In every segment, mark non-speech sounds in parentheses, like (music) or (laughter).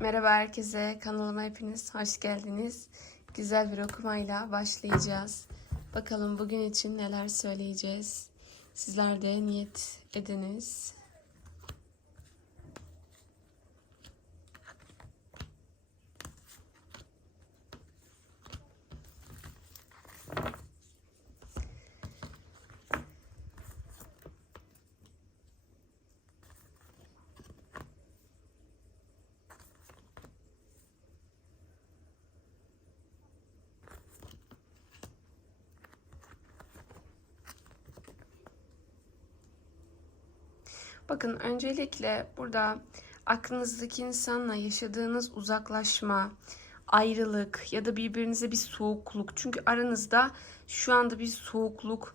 Merhaba herkese, kanalıma hepiniz hoş geldiniz. Güzel bir okumayla başlayacağız. Bakalım bugün için neler söyleyeceğiz. Sizler de niyet ediniz. Bakın öncelikle burada aklınızdaki insanla yaşadığınız uzaklaşma, ayrılık ya da birbirinize bir soğukluk. Çünkü aranızda şu anda bir soğukluk,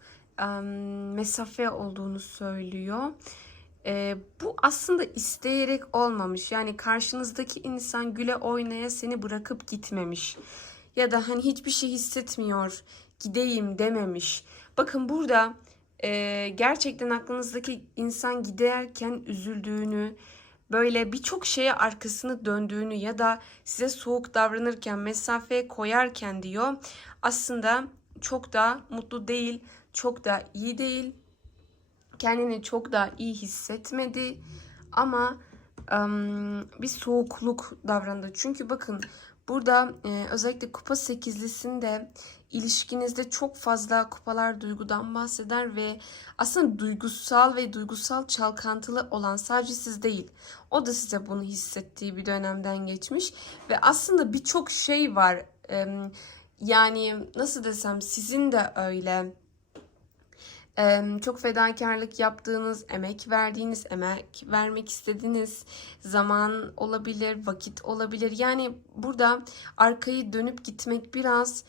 mesafe olduğunu söylüyor. E, bu aslında isteyerek olmamış. Yani karşınızdaki insan güle oynaya seni bırakıp gitmemiş. Ya da hani hiçbir şey hissetmiyor, gideyim dememiş. Bakın burada e, gerçekten aklınızdaki insan giderken üzüldüğünü, böyle birçok şeye arkasını döndüğünü ya da size soğuk davranırken, mesafe koyarken diyor. Aslında çok da mutlu değil, çok da iyi değil. Kendini çok da iyi hissetmedi ama em, bir soğukluk davrandı. Çünkü bakın burada e, özellikle kupa sekizlisinde ilişkinizde çok fazla kupalar duygudan bahseder ve aslında duygusal ve duygusal çalkantılı olan sadece siz değil. O da size bunu hissettiği bir dönemden geçmiş ve aslında birçok şey var. Em, Yani nasıl desem sizin de öyle. Çok fedakarlık yaptığınız, emek verdiğiniz, emek vermek istediğiniz zaman olabilir, vakit olabilir. Yani burada arkayı dönüp gitmek biraz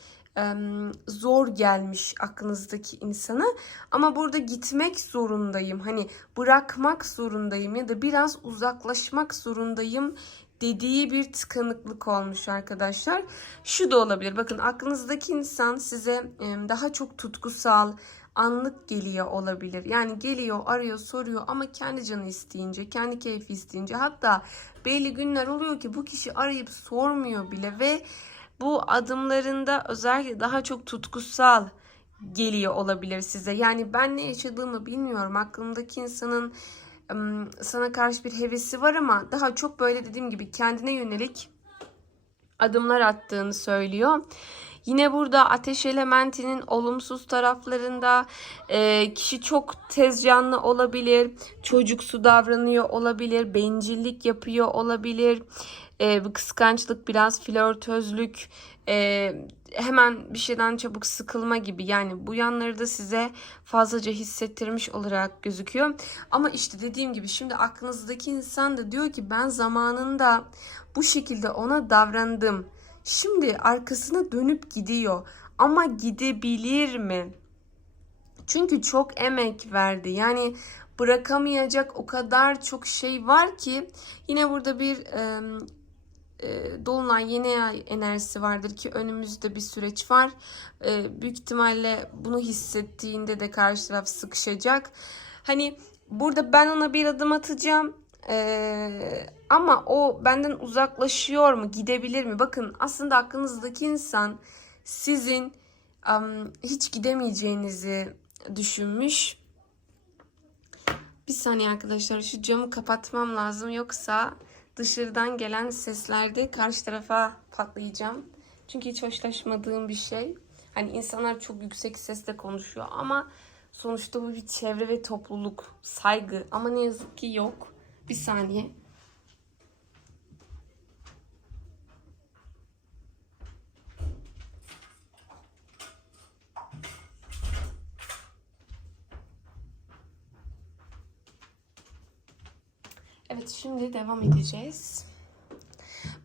zor gelmiş aklınızdaki insana. Ama burada gitmek zorundayım, hani bırakmak zorundayım ya da biraz uzaklaşmak zorundayım dediği bir tıkanıklık olmuş arkadaşlar. Şu da olabilir. Bakın aklınızdaki insan size daha çok tutkusal, anlık geliyor olabilir. Yani geliyor, arıyor, soruyor ama kendi canı isteyince, kendi keyfi isteyince hatta belli günler oluyor ki bu kişi arayıp sormuyor bile ve bu adımlarında özellikle daha çok tutkusal geliyor olabilir size. Yani ben ne yaşadığımı bilmiyorum. Aklımdaki insanın sana karşı bir hevesi var ama daha çok böyle dediğim gibi kendine yönelik adımlar attığını söylüyor. Yine burada ateş elementinin olumsuz taraflarında e, kişi çok tez canlı olabilir, çocuksu davranıyor olabilir, bencillik yapıyor olabilir, e, kıskançlık biraz flörtözlük, e, hemen bir şeyden çabuk sıkılma gibi yani bu yanları da size fazlaca hissettirmiş olarak gözüküyor. Ama işte dediğim gibi şimdi aklınızdaki insan da diyor ki ben zamanında bu şekilde ona davrandım. Şimdi arkasına dönüp gidiyor ama gidebilir mi? Çünkü çok emek verdi. Yani bırakamayacak o kadar çok şey var ki yine burada bir e, e, dolunay yeni ay enerjisi vardır ki önümüzde bir süreç var. E, büyük ihtimalle bunu hissettiğinde de karşı taraf sıkışacak. Hani burada ben ona bir adım atacağım. E, ama o benden uzaklaşıyor mu? Gidebilir mi? Bakın aslında aklınızdaki insan sizin am, hiç gidemeyeceğinizi düşünmüş. Bir saniye arkadaşlar şu camı kapatmam lazım yoksa dışarıdan gelen seslerde karşı tarafa patlayacağım. Çünkü hiç hoşlaşmadığım bir şey. Hani insanlar çok yüksek sesle konuşuyor ama sonuçta bu bir çevre ve topluluk, saygı ama ne yazık ki yok. Bir saniye. Devam edeceğiz.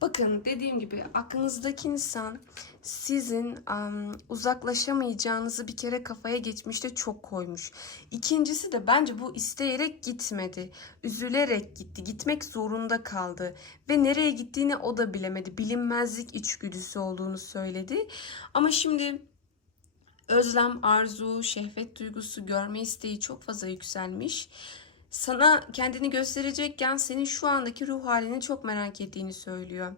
Bakın dediğim gibi aklınızdaki insan sizin am, uzaklaşamayacağınızı bir kere kafaya geçmişte çok koymuş. İkincisi de bence bu isteyerek gitmedi. Üzülerek gitti. Gitmek zorunda kaldı. Ve nereye gittiğini o da bilemedi. Bilinmezlik içgüdüsü olduğunu söyledi. Ama şimdi özlem, arzu, şehvet duygusu, görme isteği çok fazla yükselmiş. Sana kendini gösterecekken senin şu andaki ruh halini çok merak ettiğini söylüyor.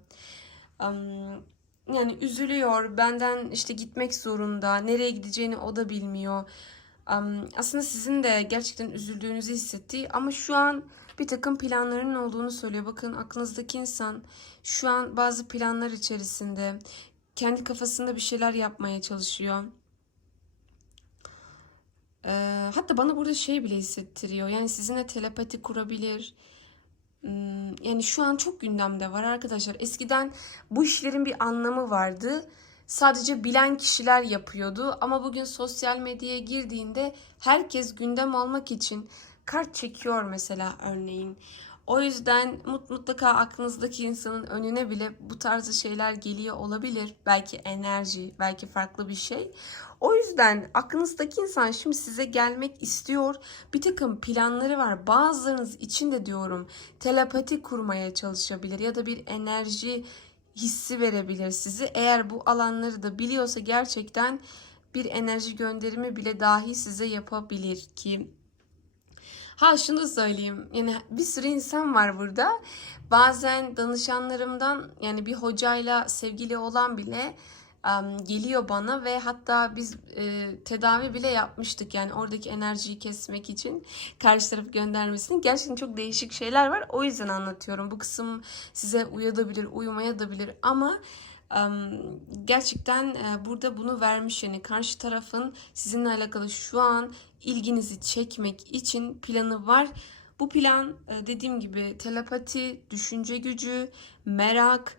Yani üzülüyor, benden işte gitmek zorunda, nereye gideceğini o da bilmiyor. Aslında sizin de gerçekten üzüldüğünüzü hissettiği ama şu an bir takım planlarının olduğunu söylüyor. Bakın aklınızdaki insan şu an bazı planlar içerisinde kendi kafasında bir şeyler yapmaya çalışıyor. Hatta bana burada şey bile hissettiriyor. Yani sizinle telepati kurabilir. Hmm, Yani şu an çok gündemde var arkadaşlar. Eskiden bu işlerin bir anlamı vardı. Sadece bilen kişiler yapıyordu. Ama bugün sosyal medyaya girdiğinde herkes gündem olmak için kart çekiyor mesela örneğin. O yüzden mut- mutlaka aklınızdaki insanın önüne bile bu tarzı şeyler geliyor olabilir. Belki enerji, belki farklı bir şey. O yüzden aklınızdaki insan şimdi size gelmek istiyor. Bir takım planları var. Bazılarınız için de diyorum telepati kurmaya çalışabilir ya da bir enerji hissi verebilir sizi. Eğer bu alanları da biliyorsa gerçekten bir enerji gönderimi bile dahi size yapabilir ki Ha şunu söyleyeyim. Yani bir sürü insan var burada. Bazen danışanlarımdan yani bir hocayla sevgili olan bile em, geliyor bana ve hatta biz e, tedavi bile yapmıştık. Yani oradaki enerjiyi kesmek için karşı tarafı göndermesini. Gerçekten çok değişik şeyler var. O yüzden anlatıyorum. Bu kısım size uyabilir, uymayabilir ama gerçekten e, burada bunu vermiş yani karşı tarafın sizinle alakalı şu an ilginizi çekmek için planı var. Bu plan e, dediğim gibi telepati, düşünce gücü, merak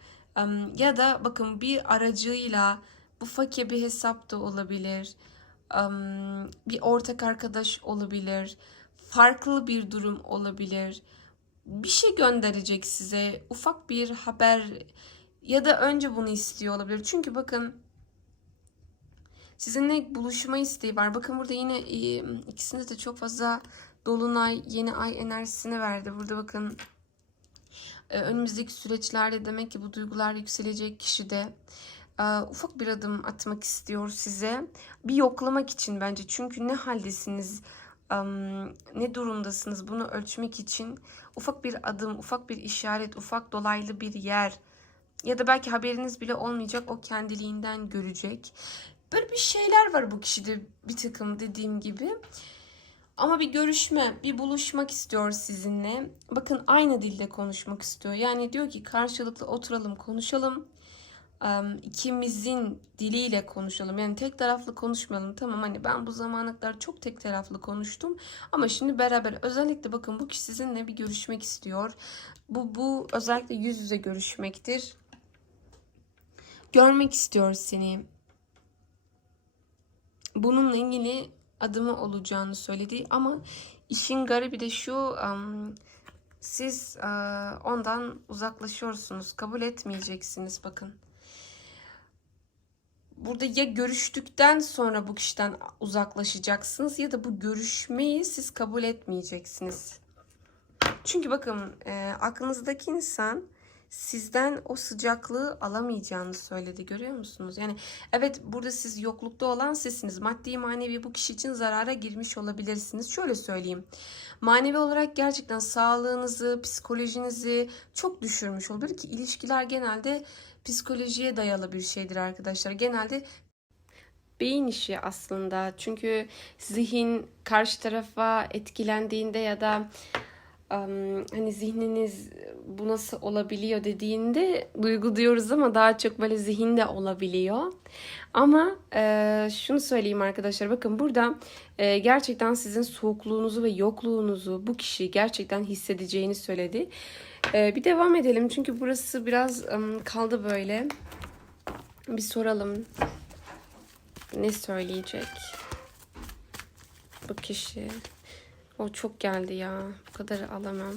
ya da bakın bir aracıyla bu fakir bir hesap da olabilir. Bir ortak arkadaş olabilir. Farklı bir durum olabilir. Bir şey gönderecek size. Ufak bir haber ya da önce bunu istiyor olabilir. Çünkü bakın Sizinle buluşma isteği var. Bakın burada yine ikisinde de çok fazla dolunay, yeni ay enerjisini verdi. Burada bakın önümüzdeki süreçlerde demek ki bu duygular yükselecek kişi de e, ufak bir adım atmak istiyor size. Bir yoklamak için bence. Çünkü ne haldesiniz, ne durumdasınız bunu ölçmek için ufak bir adım, ufak bir işaret, ufak dolaylı bir yer ya da belki haberiniz bile olmayacak o kendiliğinden görecek. Böyle bir şeyler var bu kişide bir takım dediğim gibi. Ama bir görüşme, bir buluşmak istiyor sizinle. Bakın aynı dilde konuşmak istiyor. Yani diyor ki karşılıklı oturalım, konuşalım. İkimizin diliyle konuşalım. Yani tek taraflı konuşmayalım. Tamam hani ben bu zamana kadar çok tek taraflı konuştum. Ama şimdi beraber özellikle bakın bu kişi sizinle bir görüşmek istiyor. Bu, bu özellikle yüz yüze görüşmektir. Görmek istiyor seni bununla ilgili adımı olacağını söyledi. Ama işin garibi de şu siz e, ondan uzaklaşıyorsunuz kabul etmeyeceksiniz bakın. Burada ya görüştükten sonra bu kişiden uzaklaşacaksınız ya da bu görüşmeyi siz kabul etmeyeceksiniz. Çünkü bakın e, aklınızdaki insan sizden o sıcaklığı alamayacağını söyledi. Görüyor musunuz? Yani evet burada siz yoklukta olan sizsiniz. Maddi manevi bu kişi için zarara girmiş olabilirsiniz. Şöyle söyleyeyim. Manevi olarak gerçekten sağlığınızı, psikolojinizi çok düşürmüş olabilir ki ilişkiler genelde psikolojiye dayalı bir şeydir arkadaşlar. Genelde beyin işi aslında. Çünkü zihin karşı tarafa etkilendiğinde ya da hani zihniniz bu nasıl olabiliyor dediğinde duygu diyoruz ama daha çok böyle zihinde olabiliyor. Ama e, şunu söyleyeyim arkadaşlar bakın burada e, gerçekten sizin soğukluğunuzu ve yokluğunuzu bu kişi gerçekten hissedeceğini söyledi. E, bir devam edelim çünkü burası biraz em, kaldı böyle. Bir soralım ne söyleyecek bu kişi. O çok geldi ya. Bu kadar alamam.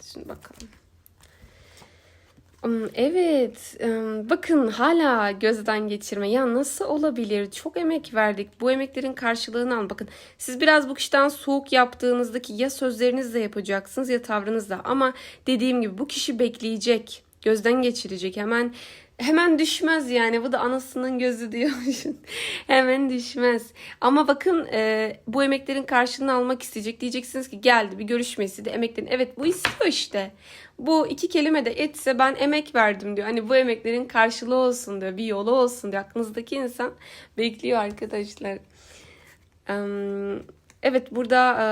Şimdi bakalım. Hmm, Evet, em, bakın hala gözden geçirme. Ya nasıl olabilir? Çok emek verdik. Bu emeklerin karşılığını al. Bakın siz biraz bu kişiden soğuk yaptığınızdaki ya sözlerinizle yapacaksınız ya tavrınızla. Ama dediğim gibi bu kişi bekleyecek. Gözden geçirecek. Hemen hemen düşmez yani. Bu da anasının gözü diyormuşsun. (laughs) hemen düşmez. Ama bakın e, bu emeklerin karşılığını almak isteyecek. Diyeceksiniz ki geldi bir görüşmesi de emeklerin. Evet bu istiyor işte. Bu iki kelime de etse ben emek verdim diyor. Hani bu emeklerin karşılığı olsun diyor. Bir yolu olsun diyor. Aklınızdaki insan bekliyor arkadaşlar. Evet burada e,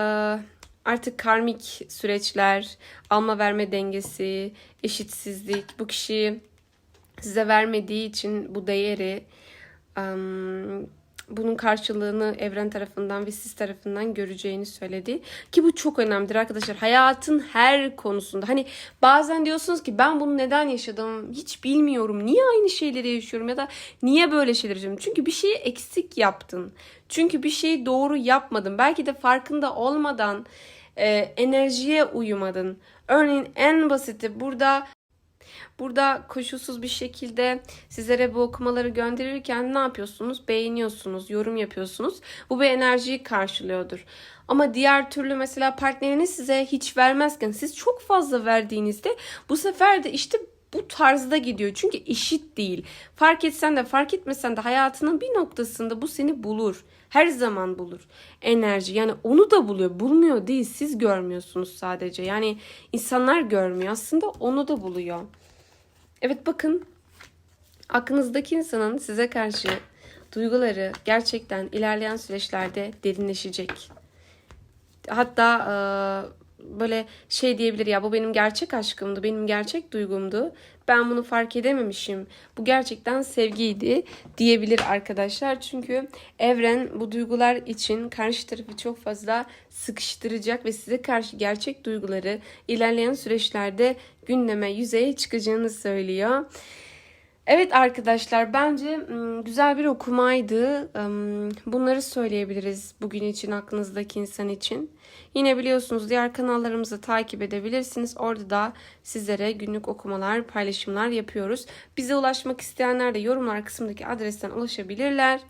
artık karmik süreçler, alma verme dengesi, eşitsizlik, bu kişi size vermediği için bu değeri em, bunun karşılığını evren tarafından ve siz tarafından göreceğini söyledi. Ki bu çok önemlidir arkadaşlar. Hayatın her konusunda. Hani bazen diyorsunuz ki ben bunu neden yaşadım hiç bilmiyorum. Niye aynı şeyleri yaşıyorum ya da niye böyle şeyler yaşıyorum? Çünkü bir şeyi eksik yaptın. Çünkü bir şeyi doğru yapmadın. Belki de farkında olmadan e, enerjiye uyumadın. Örneğin en basiti burada Burada koşulsuz bir şekilde sizlere bu okumaları gönderirken ne yapıyorsunuz? Beğeniyorsunuz, yorum yapıyorsunuz. Bu bir enerjiyi karşılıyordur. Ama diğer türlü mesela partneriniz size hiç vermezken siz çok fazla verdiğinizde bu sefer de işte bu tarzda gidiyor. Çünkü eşit değil. Fark etsen de fark etmesen de hayatının bir noktasında bu seni bulur. Her zaman bulur. Enerji yani onu da buluyor. Bulmuyor değil siz görmüyorsunuz sadece. Yani insanlar görmüyor aslında onu da buluyor. Evet bakın aklınızdaki insanın size karşı duyguları gerçekten ilerleyen süreçlerde derinleşecek. Hatta böyle şey diyebilir ya bu benim gerçek aşkımdı, benim gerçek duygumdu. Ben bunu fark edememişim. Bu gerçekten sevgiydi diyebilir arkadaşlar. Çünkü evren bu duygular için karşı tarafı çok fazla sıkıştıracak ve size karşı gerçek duyguları ilerleyen süreçlerde gündeme, yüzeye çıkacağını söylüyor. Evet arkadaşlar bence güzel bir okumaydı. Bunları söyleyebiliriz bugün için aklınızdaki insan için. Yine biliyorsunuz diğer kanallarımızı takip edebilirsiniz. Orada da sizlere günlük okumalar, paylaşımlar yapıyoruz. Bize ulaşmak isteyenler de yorumlar kısmındaki adresten ulaşabilirler.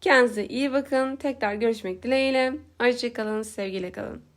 Kendinize iyi bakın. Tekrar görüşmek dileğiyle. Hoşçakalın, sevgiyle kalın.